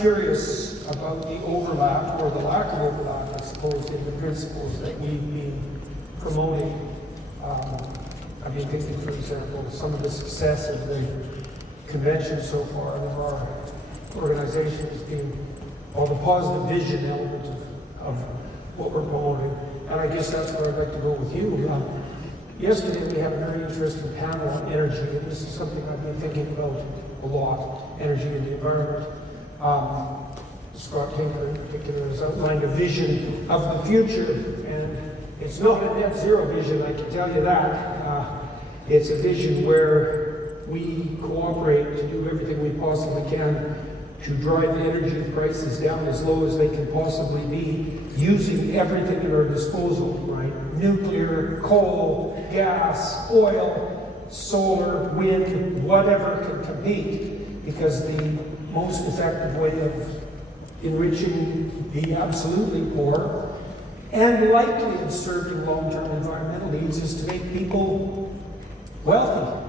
curious about the overlap, or the lack of overlap, I suppose, in the principles that we've been promoting. I've been thinking, for example, some of the success of the convention so far of our organization has been all the positive vision element of what we're promoting. And I guess that's where I'd like to go with you. Yesterday we had a very interesting panel on energy, and this is something I've been thinking about a lot, energy and the environment. Scott Tinker in particular has outlined a vision of the future, and it's not a net zero vision, I can tell you that. It's a vision where we cooperate to do everything we possibly can to drive the energy prices down as low as they can possibly be, using everything at our disposal, right? Nuclear, coal, gas, oil, solar, wind, whatever can compete, because the most effective way of enriching the absolutely poor and likely in serving long-term environmental needs is to make people wealthy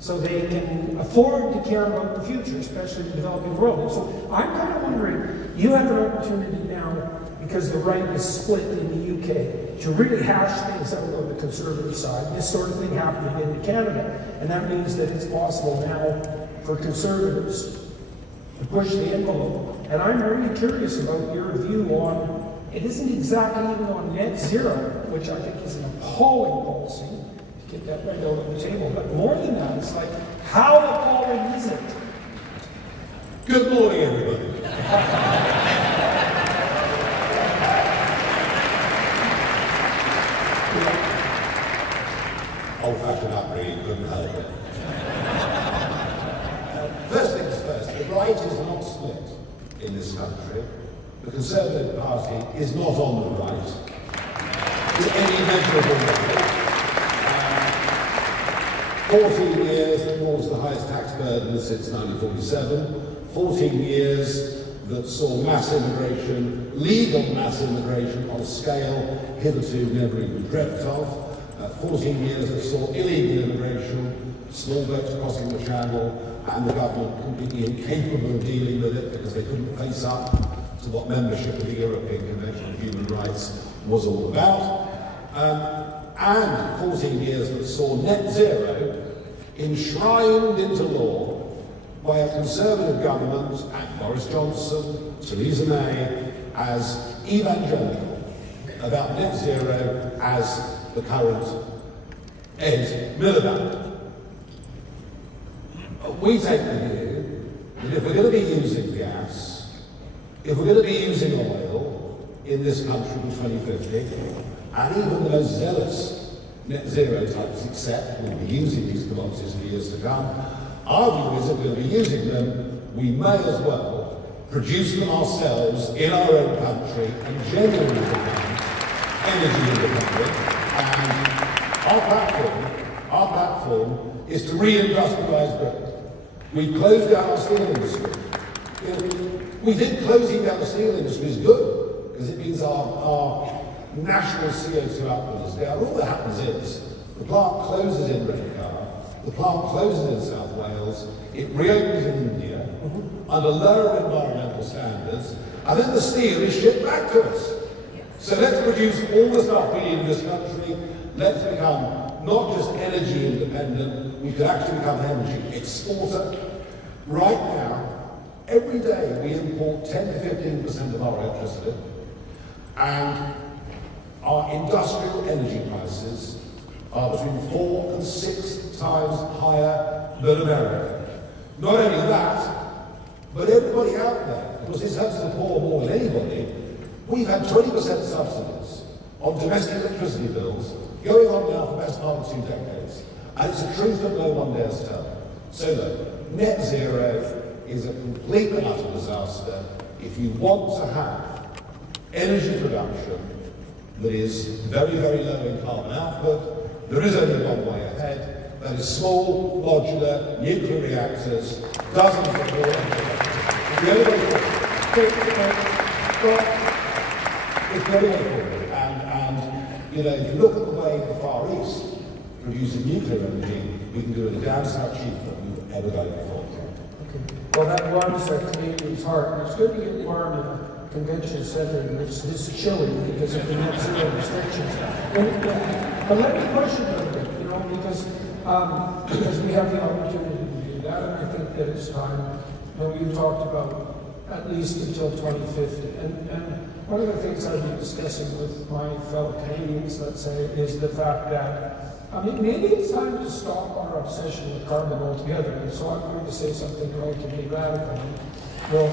so they can afford to care about the future, especially the developing world. And so I'm kind of wondering, you have an opportunity now, because the right is split in the UK, to really hash things out on the conservative side. This sort of thing happening in Canada, and that means that it's possible now for conservatives to push the envelope. And I'm really curious about your view on, it isn't exactly even on net zero, which I think is an appalling policy, to get that right out on the table, but more than that, it's like, how appalling is it? Good morning, everybody. Old-fashioned upbringing couldn't help it. First things first, the right is not split in this country. The Conservative Party is not on the right in any measurable way. 14 years towards the highest tax burden since 1947, 14 years that saw mass immigration, legal mass immigration on a scale hitherto never even dreamt of, 14 years that saw illegal immigration, small boats crossing the channel, and the government completely incapable of dealing with it because they couldn't face up to what membership of the European Convention on Human Rights was all about. And 14 years that saw net zero enshrined into law by a Conservative government and Boris Johnson, Theresa May, as evangelical about net zero as the current Ed Miliband. We take the view that if we're going to be using gas, if we're going to be using oil in this country in 2050, and even the most zealous net zero types accept we'll be using these commodities for years to come, our view is that we're going to be using them, we may as well produce them ourselves in our own country and genuinely become energy independent. And our platform is to re-industrialise Britain. We've closed down our steel industry. We think closing down the steel industry is good, because it means our national CO2 output is down. All that happens is the plant closes in Redcar, the plant closes in South Wales, it reopens in India under lower environmental standards, and then the steel is shipped back to us. So let's produce all the stuff we need in this country. Let's become not just energy independent, we could actually become an energy exporter. Right now, every day we import 10 to 15% of our electricity, and our industrial energy prices are between 4 and 6 times higher than America. Not only that, but everybody out there, because this hurts the poor more than anybody, we've had 20% subsidies on domestic electricity bills going on now for the best part of 2 decades. And it's a truth that no one dares tell. So look, net zero is a complete and utter disaster. If you want to have energy production that is very, very low in carbon output, there is only one way ahead. That is small, modular, nuclear reactors, dozens of more. It's the only way forward. It's the only way forward. And you know, if you look at the way the Far East produces nuclear energy, we can do it a damn sight cheaper than we've ever done it before. Okay. Well, that warms a Canadian's heart. And it's good to get warm in a convention center, and it's this chilly because of the net zero restrictions. But let me push a little bit, you know, because we have the opportunity to do that, and I think that it's time. You know, you talked about at least until 2050. And one of the things I've been discussing with my fellow Canadians, let's say, is the fact that, I mean, maybe it's time to stop our obsession with carbon altogether. And so I'm going to say something relatively radical. Well,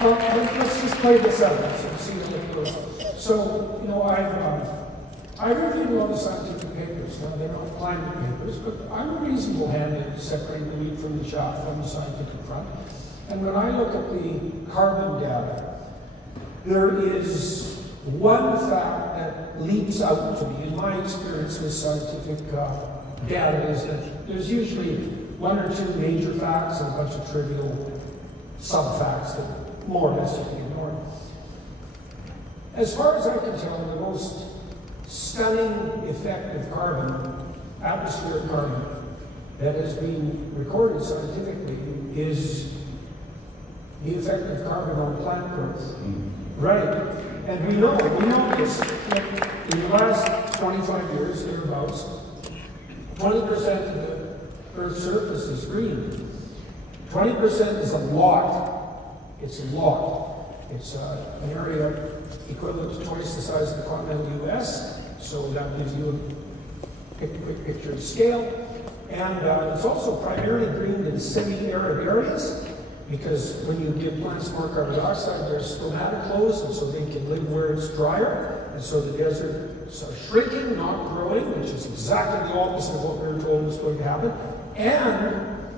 let's just play this out and see what it goes. So, you know, I reviewed a lot of scientific papers. Now, they're not climate papers, but I'm a reasonable hand at separating the wheat from the chaff from the scientific front. And when I look at the carbon data, there is one fact that leaps out to me in my experience with scientific data is that there's usually one or two major facts and a bunch of trivial sub-facts that more or less you can ignore. As far as I can tell, the most stunning effect of carbon, atmospheric carbon, that has been recorded scientifically is the effect of carbon on plant growth. Right. And we know this. In the last 25 years, thereabouts, 20% of the Earth's surface is green. 20% is a lot. It's a lot. It's an area equivalent to twice the size of the continental US, so that gives you a quick picture of scale. And it's also primarily green in semi-arid areas, because when you give plants more carbon dioxide, they're stromatoclosed, and so they can live where it's drier. And so the deserts are shrinking, not growing, which is exactly the opposite of what we were told was going to happen. And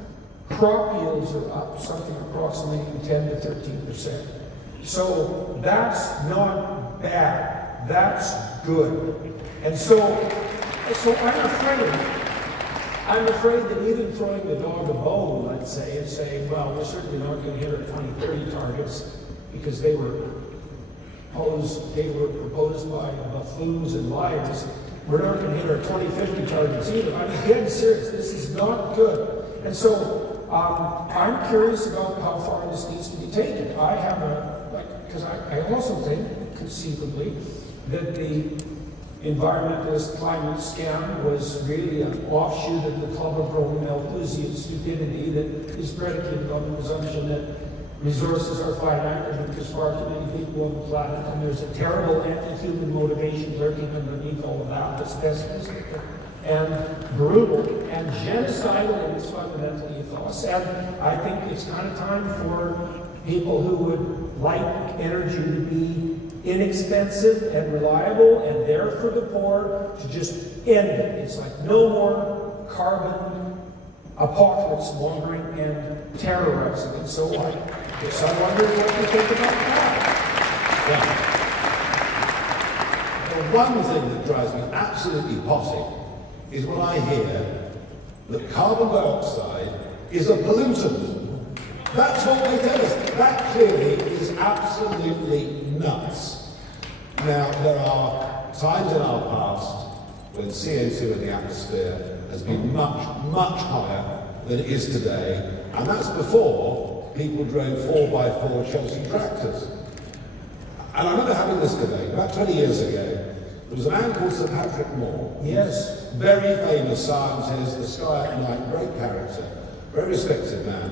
crop yields are up, something approximating 10 to 13%. So that's not bad. That's good. And so I'm afraid that even throwing the dog a bone, let's say, and saying, well, we're certainly not going to hit our 2030 targets because they were proposed by buffoons and liars. We're not going to hit our 2050 targets either. I'm dead serious. This is not good. And so I'm curious about how far this needs to be taken. I have because I also think, conceivably, that the environmentalist climate scam was really an offshoot of the Club of Rome Malthusian stupidity that is predicated on the presumption that resources are finite and there's far too many people on the planet, and there's a terrible anti-human motivation lurking underneath all of that that's pessimistic and brutal and genocidal in its fundamental ethos. And I think it's kind of time for people who would like energy to be inexpensive and reliable and there for the poor to just end it. It's like no more carbon apocalypse mongering and terrorizing. And so I guess I'm wondering what you think about that. Yeah. The one thing that drives me absolutely potty is when I hear that carbon dioxide is a pollutant. That's what they tell us. That clearly is absolutely nuts. Now, there are times in our past when CO2 in the atmosphere has been much, much higher than it is today, and that's before people drove 4x4 Chelsea tractors. And I remember having this debate about 20 years ago. There was a man called Sir Patrick Moore. Yes. Very famous scientist, the Sky at Night, great character, very respected man.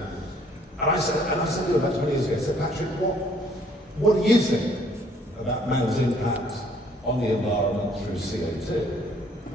And I said to him about 20 years ago, I said, Patrick, what do you think about man's impact on the environment through CO2?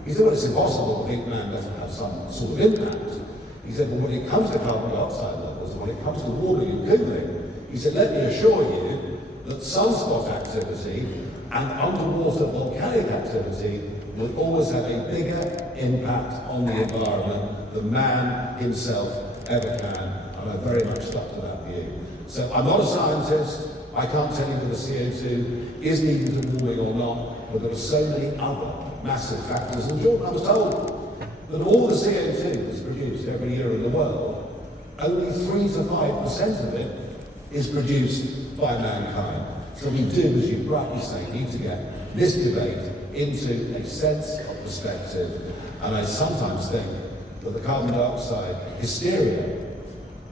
He said, well, it's impossible to think man doesn't have some sort of impact. He said, well, when it comes to carbon dioxide levels, when it comes to warming and cooling, he said, let me assure you that sunspot activity and underwater volcanic activity will always have a bigger impact on the environment than man himself ever can. And I very much stuck to that view. So I'm not a scientist. I can't tell you whether CO2 is needed to warming or not, but there are so many other massive factors. And Jordan, I was told that all the CO2 that's produced every year in the world, only 3 to 5% of it is produced by mankind. So we do, as you rightly say, need to get this debate into a sense of perspective. And I sometimes think that the carbon dioxide hysteria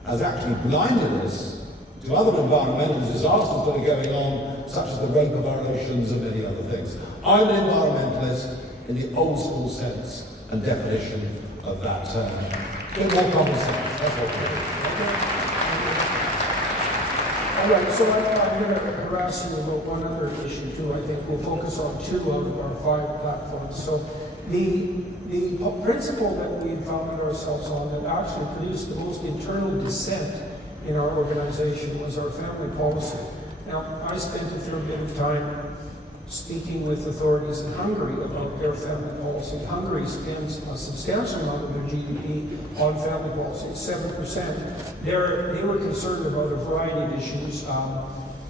has actually blinded us to other environmental disasters that are going on, such as the rape of our oceans and many other things. I'm an environmentalist in the old school sense and definition of that term. A bit more common sense, that's what it is. All right, so I'm going to harass you about one other issue too. I think we'll focus on 2 out of our 5 platforms. So the principle that we found ourselves on that actually produced the most internal dissent in our organization was our family policy. Now, I spent a fair bit of time speaking with authorities in Hungary about their family policy. Hungary spends a substantial amount of their GDP on family policy, 7%. They were concerned about a variety of issues,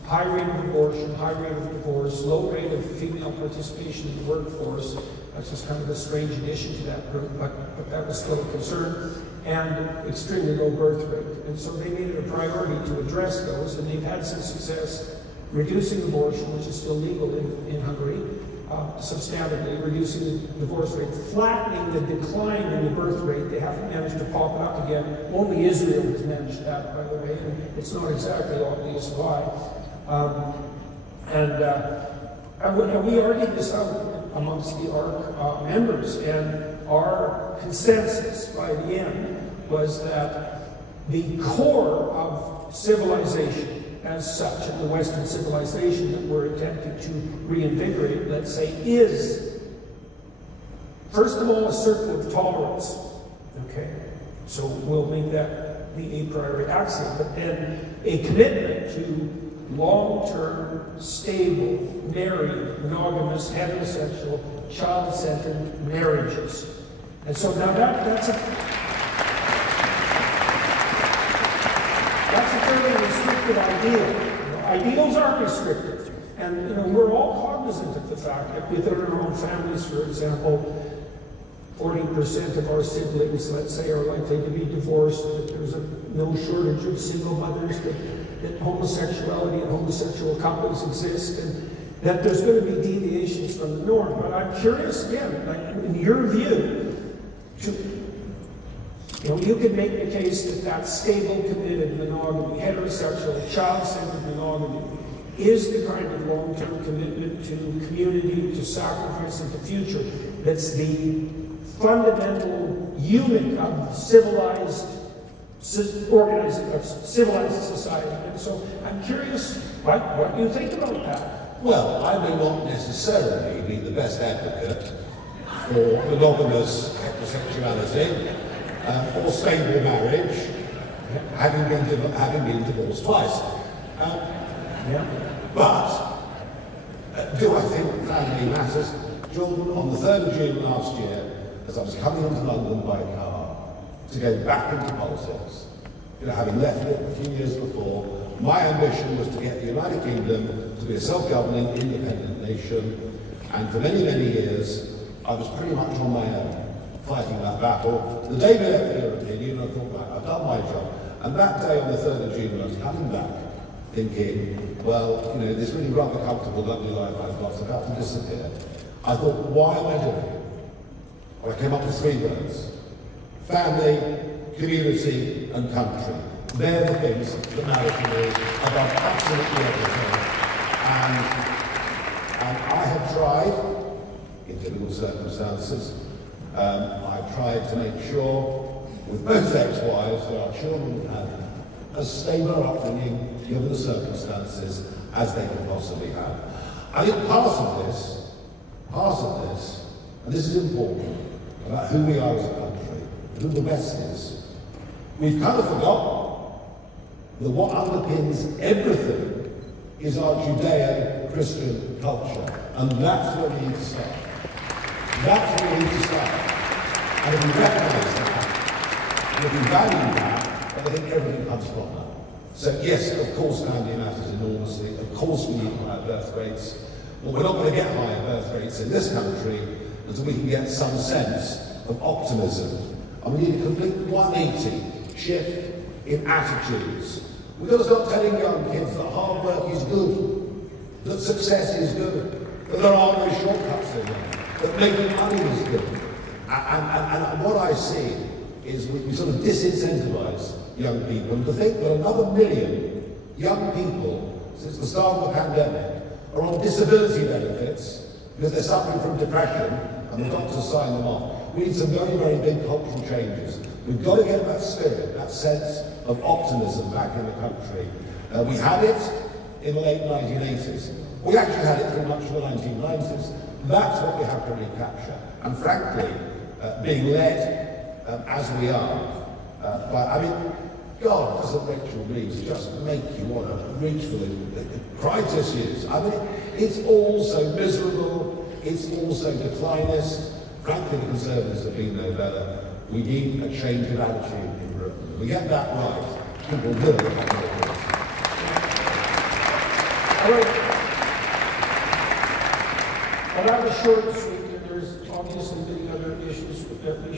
high rate of abortion, high rate of divorce, low rate of female participation in the workforce. That's just kind of a strange addition to that group, but that was still a concern, and extremely low birth rate. And so they made it a priority to address those, and they've had some success reducing abortion, which is still legal in Hungary, substantively, reducing the divorce rate, flattening the decline in the birth rate. They haven't managed to pop it up again. Only Israel has managed that, by the way, and it's not exactly obvious why. And we argued this out amongst the ARC members, and our consensus by the end was that the core of civilization as such, in the Western civilization that we're attempting to reinvigorate, let's say, is, first of all, a circle of tolerance. Okay? So we'll make that the a priori axiom, but then a commitment to long-term, stable, married, monogamous, heterosexual, child-centered marriages. And so now that's a fairly restrictive ideal. Ideals are restrictive. And we're all cognizant of the fact that within our own families, for example, 40% of our siblings, let's say, are likely to be divorced, that there's no shortage of single mothers, that homosexuality and homosexual couples exist, and that there's going to be deviations from the norm. But I'm curious, again, like, in your view, you could make the case that that stable, committed monogamy, heterosexual, child-centered monogamy, is the kind of long-term commitment to community, to sacrifice, and to future that's the fundamental unit of civilized society. And so I'm curious what you think about that. Well, I may not necessarily be the best advocate for monogamous heterosexuality or stable marriage, having been divorced twice. But do I think family matters? Jordan, on the 3rd of June last year, as I was coming into London by car to go back into politics, having left it a few years before, my ambition was to get the United Kingdom to be a self-governing, independent nation, and for many, many years, I was pretty much on my own, fighting that battle. The day we left the European Union, I thought, I've done my job. And that day, on the 3rd of June, when I was coming back, thinking, well, this really rather comfortable, lovely life I've got is about to disappear. I thought, why am I doing it? Well, I came up with 3 words: family, community, and country. They're the things that matter to me above absolutely everything. And I have tried, in typical circumstances, I've tried to make sure, with both ex-wives, that our children have as stable an upbringing, given the circumstances, as they can possibly have. I think part of this, and this is important, about who we are as a country, who the West is, we've kind of forgotten that what underpins everything is our Judeo-Christian culture. And that's where we need to start. That's where we need to start. And if we recognise that, and if we value that, then I think everything comes from that. So yes, of course family matters enormously. Of course we need higher birth rates. But we're not going to get higher birth rates in this country until we can get some sense of optimism. And we need a complete 180 shift in attitudes. We've got to start telling young kids that hard work is good, that success is good, that there are no shortcuts in life, that making money is good. And what I see is we sort of disincentivize young people, and to think that another million young people, since the start of the pandemic, are on disability benefits because they're suffering from depression, and the doctors sign them off. We need some very, very big cultural changes. We've got to get that spirit, that sense of optimism back in the country. We had it in the late 1980s. We actually had it through much of the 1990s. That's what we have to recapture. And frankly, being led as we are, I mean, God doesn't Rachel Reeves just make you want to reach for the crisis is. I mean, it's all so miserable, it's all so declinist. Frankly, the Conservatives have been no better. We need a change of attitude in Britain. If we get that right, people will become more peaceful. All right. Well, that was short and sweet, and there's obviously many other issues that we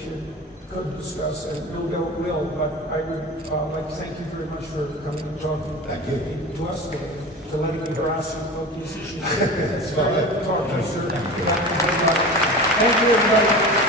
could discuss, and no doubt will, but I would like to thank you very much for coming and talking to us today, to letting me harass you about these issues. That's fine. Thank you, everybody.